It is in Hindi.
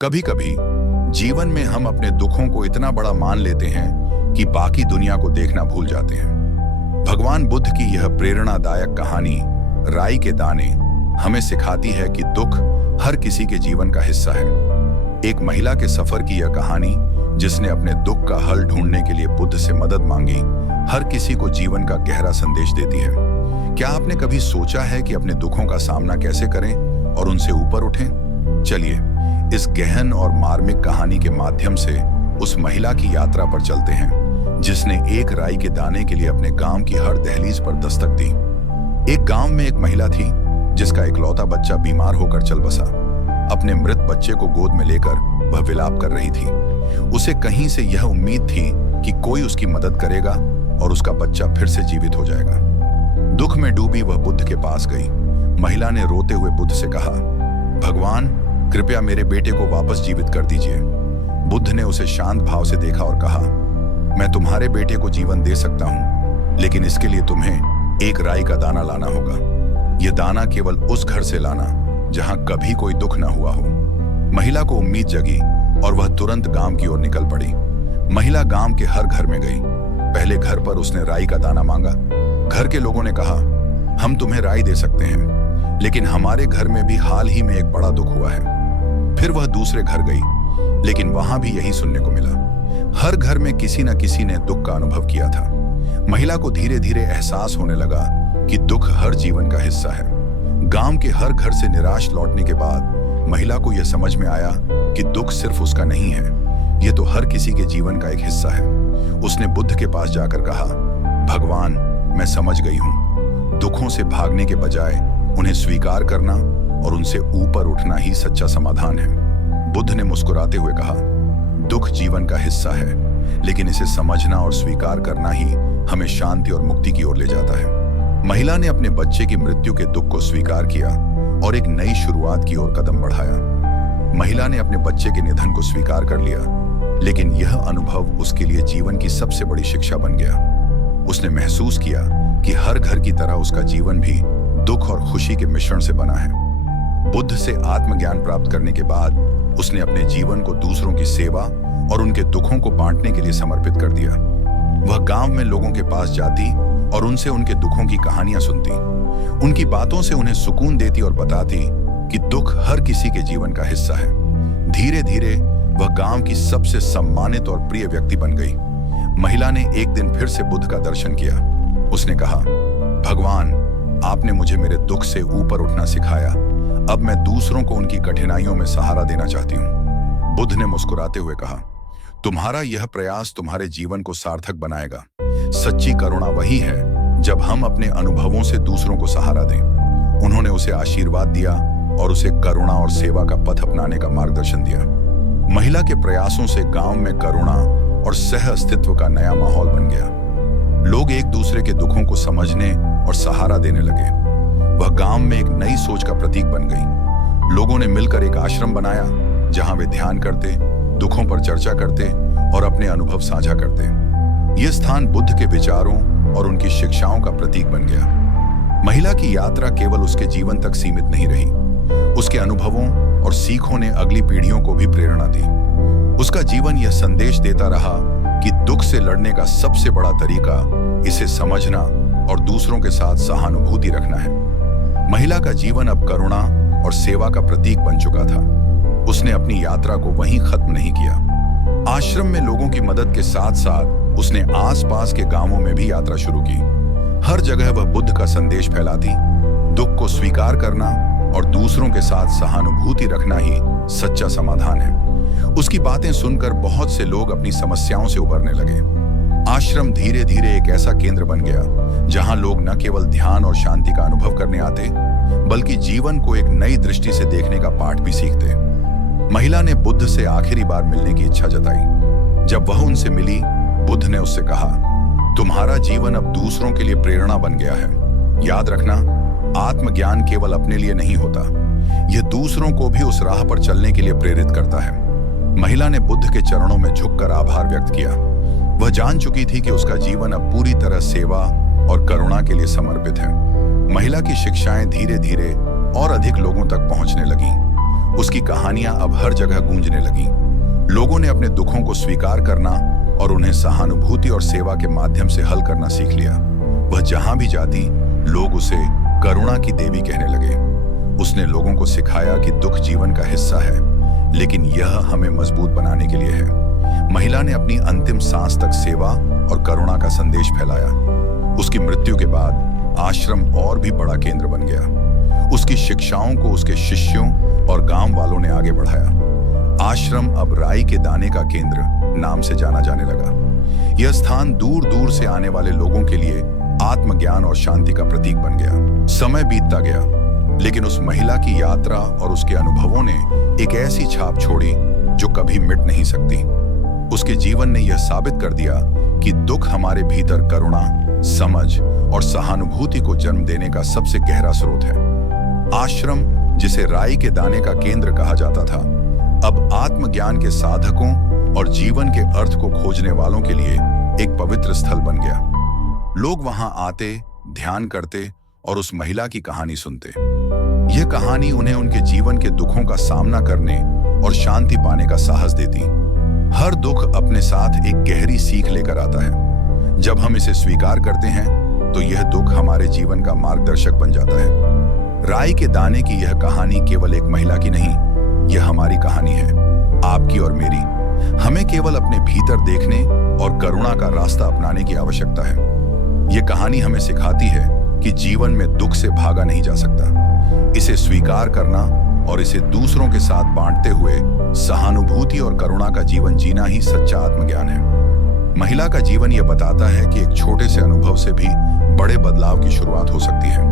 कभी कभी जीवन में हम अपने दुखों को इतना बड़ा मान लेते हैं कि बाकी दुनिया को देखना भूल जाते हैं। भगवान बुद्ध की यह प्रेरणादायक कहानी राई के दाने हमें सिखाती है कि दुख हर किसी के जीवन का हिस्सा है। एक महिला के सफर की यह कहानी, जिसने अपने दुख का हल ढूंढने के लिए बुद्ध से मदद मांगी, हर किसी को जीवन का गहरा संदेश देती है। क्या आपने कभी सोचा है कि अपने दुखों का सामना कैसे करें और उनसे ऊपर उठें? चलिए इस गहन और मार्मिक कहानी के माध्यम से उस महिला की यात्रा पर चलते हैं, जिसने एक राई के दाने के लिए अपने गांव की हर दहलीज पर दस्तक दी। एक गांव में एक महिला थी जिसका इकलौता बच्चा बीमार होकर चल बसा। अपने मृत बच्चे को गोद में लेकर वह विलाप कर रही थी। उसे कहीं से यह उम्मीद थी कि कोई उसकी मदद करेगा और उसका बच्चा फिर से जीवित हो जाएगा। दुख में डूबी वह बुद्ध के पास गई। महिला ने रोते हुए बुद्ध से कहा, भगवान, कृपया मेरे बेटे को वापस जीवित कर दीजिए। बुद्ध ने उसे शांत भाव से देखा और कहा, मैं तुम्हारे बेटे को जीवन दे सकता हूं, लेकिन इसके लिए तुम्हें एक राई का दाना लाना होगा। यह दाना केवल उस घर से लाना जहां कभी कोई दुख न हुआ हो। महिला को उम्मीद जगी और वह तुरंत गांव की ओर निकल पड़ी। महिला गांव के हर घर में गई। पहले घर पर उसने राई का दाना मांगा। घर के लोगों ने कहा, हम तुम्हें राई दे सकते हैं, लेकिन हमारे घर में भी हाल ही में एक बड़ा दुख हुआ है। फिर वह दूसरे घर गई, लेकिन वहां भी यही सुनने को मिला। हर घर में किसी न किसी ने दुख का अनुभव किया था। महिला को धीरे धीरे एहसास होने लगा कि दुख हर जीवन का हिस्सा है। गांव के हर घर से निराश लौटने के बाद महिला को यह समझ में आया कि दुख सिर्फ उसका नहीं है, यह तो हर किसी के जीवन का एक हिस्सा है। उसने बुद्ध के पास जाकर कहा, भगवान, मैं समझ गई हूं। दुखों से भागने के बजाय उन्हें स्वीकार करना और उनसे ऊपर उठना ही सच्चा समाधान है। बुद्ध ने मुस्कुराते हुए कहा, दुख जीवन का हिस्सा है, लेकिन इसे समझना और स्वीकार करना ही हमें शांति और मुक्ति की ओर ले जाता है। महिला ने अपने बच्चे की मृत्यु के दुख को स्वीकार किया और एक नई शुरुआत की ओर कदम बढ़ाया। महिला ने अपने बच्चे के निधन को स्वीकार कर लिया, लेकिन यह अनुभव उसके लिए जीवन की सबसे बड़ी शिक्षा बन गया। उसने महसूस किया कि हर घर की तरह उसका जीवन भी दुख और खुशी के मिश्रण से बना है। बुद्ध से आत्मज्ञान प्राप्त करने के बाद उसने अपने जीवन को दूसरों की सेवा और उनके दुखों को बांटने के लिए समर्पित कर दिया। वह गांव में लोगों के पास जाती और उनसे उनके दुखों की कहानियां सुनती। उनकी बातों से उन्हें सुकून देती और बताती कि दुख हर किसी के जीवन का हिस्सा है। धीरे धीरे वह गांव की सबसे सम्मानित और प्रिय व्यक्ति बन गई। महिला ने एक दिन फिर से बुद्ध का दर्शन किया। उसने कहा, भगवान, आपने मुझे मेरे दुख से ऊपर उठना सिखाया। अब मैं दूसरों को उनकी कठिनाइयों में सहारा देना चाहती हूँ। बुद्ध ने मुस्कुराते हुए कहा, तुम्हारा यह प्रयास तुम्हारे जीवन को सार्थक बनाएगा। सच्ची करुणा वही है जब हम अपने अनुभवों से दूसरों को सहारा दें। उन्होंने उसे आशीर्वाद दिया और उसे करुणा और सेवा का पथ अपनाने का मार्गदर्शन दिया। महिला के प्रयासों से गांव में करुणा और सह अस्तित्व का नया माहौल बन गया। लोग एक दूसरे के दुखों को समझने और सहारा देने लगे। वह गांव में एक नई सोच का प्रतीक बन गई। लोगों ने मिलकर एक आश्रम बनाया जहां वे ध्यान करते, दुखों पर चर्चा करते और अपने अनुभव साझा करते। यह स्थान बुद्ध के विचारों और उनकी शिक्षाओं का प्रतीक बन गया। महिला की यात्रा केवल उसके जीवन तक सीमित नहीं रही। उसके अनुभवों और सीखों ने अगली पीढ़ियों को भी प्रेरणा दी। उसका जीवन यह संदेश देता रहा कि दुख से लड़ने का सबसे बड़ा तरीका इसे समझना और दूसरों के साथ सहानुभूति रखना है। महिला का जीवन अब करुणा और सेवा का प्रतीक बन चुका था। उसने अपनी यात्रा को वहीं खत्म नहीं किया। आश्रम में लोगों की मदद के साथ साथ उसने आसपास के गांवों में भी यात्रा शुरू की। हर जगह वह बुद्ध का संदेश फैलाती। दुख को स्वीकार करना और दूसरों के साथ सहानुभूति रखना ही सच्चा समाधान है। उसकी बातें सुनकर बहुत से लोग अपनी समस्याओं से उबरने लगे। आश्रम धीरे धीरे एक ऐसा केंद्र बन गया जहां लोग न केवल ध्यान और शांति का अनुभव करने आते, बल्कि जीवन को एक नई दृष्टि से देखने का पाठ भी सीखते। महिला ने बुद्ध से आखिरी बार मिलने की इच्छा जताई। जब वह उनसे मिली, बुद्ध ने उससे कहा, तुम्हारा जीवन अब दूसरों के लिए प्रेरणा बन गया है। याद रखना, आत्मज्ञान केवल अपने लिए नहीं होता, यह दूसरों को भी उस राह पर चलने के लिए प्रेरित करता है। महिला ने बुद्ध के चरणों में झुककर आभार व्यक्त किया। वह जान चुकी थी कि उसका जीवन अब पूरी तरह सेवा और करुणा के लिए समर्पित है। महिला की शिक्षाएं धीरे धीरे और अधिक लोगों तक पहुंचने लगीं। उसकी कहानियां अब हर जगह गूंजने लगीं। लोगों ने अपने दुखों को स्वीकार करना और उन्हें सहानुभूति और सेवा के माध्यम से हल करना सीख लिया। वह जहां भी जाती, लोग उसे करुणा की देवी कहने लगे। उसने लोगों को सिखाया कि दुख जीवन का हिस्सा है, लेकिन यह हमें मजबूत बनाने के लिए है। महिला ने अपनी अंतिम सांस तक सेवा और करुणा का संदेश फैलाया। उसकी मृत्यु के बाद आश्रम और भी बड़ा केंद्र बन गया। उसकी शिक्षाओं को उसके शिष्यों और गांव वालों ने आगे बढ़ाया। आश्रम अब राई के दाने का केंद्र नाम से जाना जाने लगा। यह स्थान दूर दूर से आने वाले लोगों के लिए आत्मज्ञान और शांति का प्रतीक बन गया। समय बीतता गया, लेकिन उस महिला की यात्रा और उसके अनुभवों ने एक ऐसी छाप छोड़ी जो कभी मिट नहीं सकती। उसके जीवन ने यह साबित कर दिया कि दुख हमारे भीतर करुणा, समझ और सहानुभूति को जन्म देने का सबसे गहरा स्रोत है। आश्रम, जिसे राई के दाने का केंद्र कहा जाता था, अब आत्मज्ञान के साधकों और जीवन के अर्थ को खोजने वालों के लिए एक पवित्र स्थल बन गया। लोग वहां आते, ध्यान करते और उस महिला की कहानी सुनते। यह कहानी उन्हें उनके जीवन के दुखों का सामना करने और शांति पाने का साहस देती। हर दुख अपने साथ एक गहरी सीख लेकर आता है। जब हम इसे स्वीकार करते हैं तो यह दुख हमारे जीवन का मार्गदर्शक बन जाता है। राई के दाने की यह कहानी केवल एक महिला की नहीं, यह हमारी कहानी है, आपकी और मेरी। हमें केवल अपने भीतर देखने और करुणा का रास्ता अपनाने की आवश्यकता है। यह कहानी हमें सिखाती है कि जीवन में दुख से भागा नहीं जा सकता। इसे स्वीकार करना और इसे दूसरों के साथ बांटते हुए सहानुभूति और करुणा का जीवन जीना ही सच्चा आत्मज्ञान है। महिला का जीवन यह बताता है कि एक छोटे से अनुभव से भी बड़े बदलाव की शुरुआत हो सकती है।